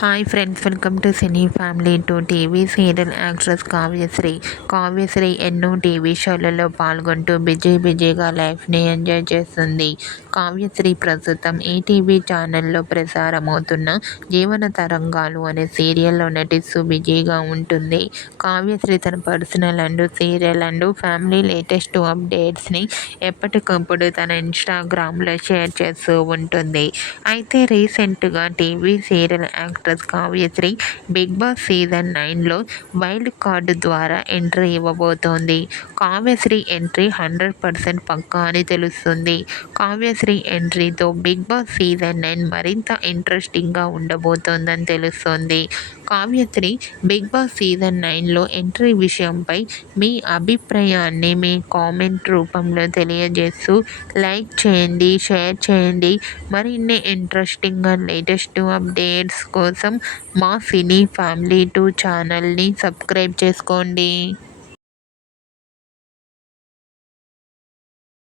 Hi friends, welcome to cine family to TV serial actress Kavyasri. Kavyasri ఎన్నో TV షోలలో పాల్గొంటూ బిజీగా లైఫ్ని ఎంజాయ్ చేస్తుంది. కావ్యశ్రీ ప్రస్తుతం ఈటీవీ ఛానల్లో ప్రసారమవుతున్న జీవన తరంగాలు అనే సీరియల్లో నటిస్తూ బిజీగా ఉంటుంది. కావ్యశ్రీ తన personal and serial and family latest అప్డేట్స్ని ఎప్పటికప్పుడు తన ఇన్స్టాగ్రామ్లో షేర్ చేస్తూ ఉంటుంది. అయితే రీసెంట్గా TV serial actress Kavyasri Bigg Boss season 9లో వైల్డ్ కార్డు ద్వారా ఎంట్రీ ఇవ్వబోతోంది. కావ్యశ్రీ ఎంట్రీ 100% పక్కా అని తెలుస్తుంది. కావ్యశ్రీ ఎంట్రీతో బిగ్ బాస్ సీజన్ 9 మరింత ఇంట్రెస్టింగ్గా ఉండబోతోందని తెలుస్తోంది. కావ్యశ్రీ బిగ్ బాస్ సీజన్ 9లో ఎంట్రీ విషయంపై మీ అభిప్రాయాన్ని మీ కామెంట్ రూపంలో తెలియజేస్తూ లైక్ చేయండి, షేర్ చేయండి. మరిన్ని ఇంట్రెస్టింగ్ అండ్ లేటెస్ట్ అప్డేట్స్ కోసం మా సినీ ఫ్యామిలీ 2 ఛానల్ని సబ్స్క్రైబ్ చేసుకోండి.